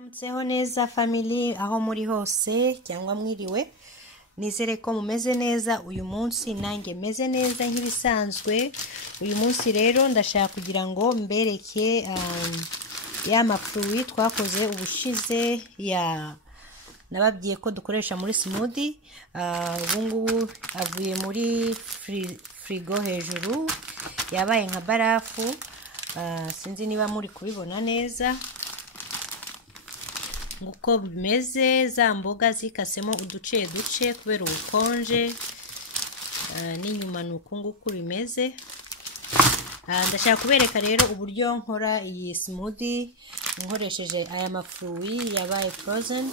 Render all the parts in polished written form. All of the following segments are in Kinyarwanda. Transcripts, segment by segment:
Mwaramutseho neza family aho muri hose cyangwa mwiriwe, nizere ko mumeze neza uyu munsi. Nange meze neza nk'ibisanzwe. Uyu munsi rero ndashaka kugira ngo mbereke ya mafruit twakoze ubushize nababwiye ko dukoresha muri smoothie. Ubungubu avuye muri frigo hejuru, yabaye nka barafu. Sinzi niba muri kubibona neza nguko bimeze. Za mboga zikasemo uduce duce kubera ubukonje, n'inyuma nuko nguko bimeze. Ndashaka kubereka rero uburyo nkora iyi smoothie nkoresheje aya mafruit yabaye frozen.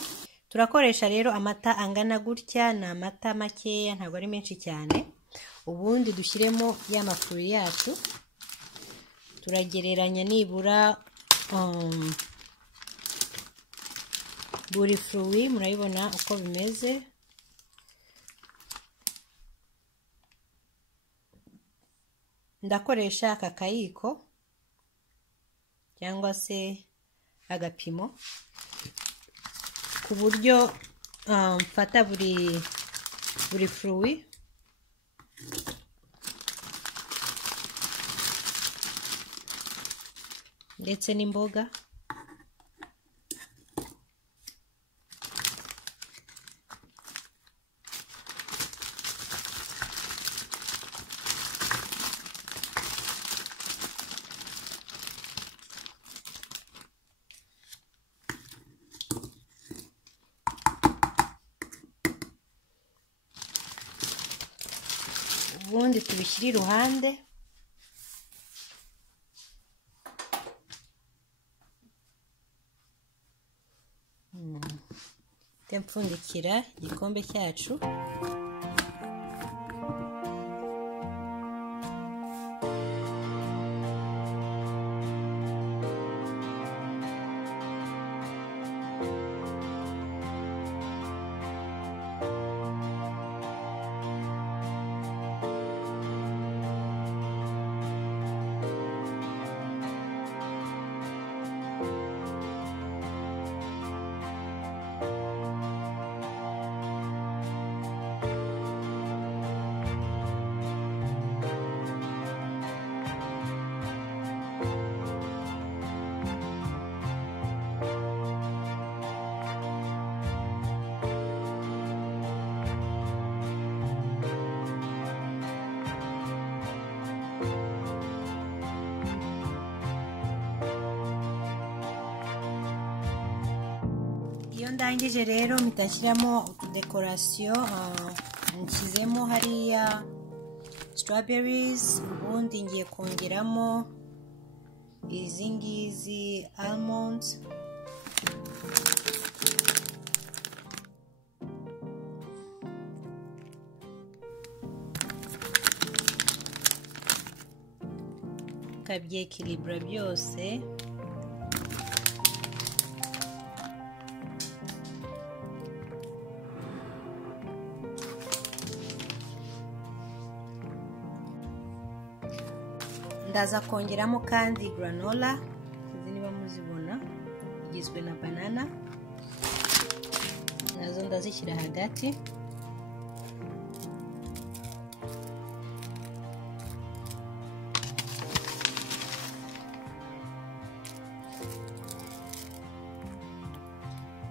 Turakoresha rero amata angana gutya, na amata makeya, ntabwo ari menshi cyane. Ubundi dushyiremo ya mafruit yacu, turagereranya nibura buri fruit. Murabibona uko bimeze. Ndakoresha aka kayiko cyangwa se agapimo ku buryo mfata buri fruit ndetse n'imboga. Ubundi tubishyira iruhande. Mpfundikira igikombe cyacu. Iyo ndangije rero mitashyiramo utudekorasiyo. Nshyizemo hariya strawberries, ubundi ngiye kongeramo izi ngizi almonds. Kabyekilibra byose. Ndaza kongeramo kandi granola, izi niba muzibona, igizwe na banana, nazo ndazishyira hagati.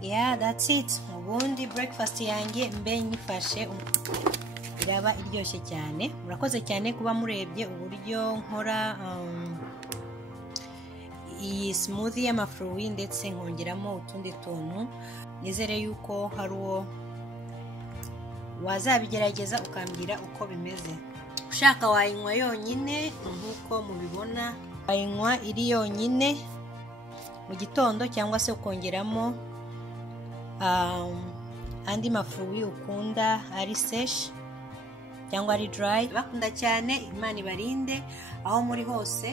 Yeah, that's it. Ubundi breakfast yanjye mbe nyifashe iraba iryoshye cyane. Murakoze cyane kuba murebye uburyo nkora iyi smoothie y'amafruit ndetse nkongeramo utundi tuntu. Nizere yuko hari uwo wazabigerageza ukambwira uko bimeze. Ushaka wayinywa yonyine nk'uko mubibona, wayinywa iri yonyine mu gitondo, cyangwa se ukongeramo andi mafruit ukunda ari sesh cyangwa ari dry. Bakunda cyane. Imana ibarinde aho muri hose.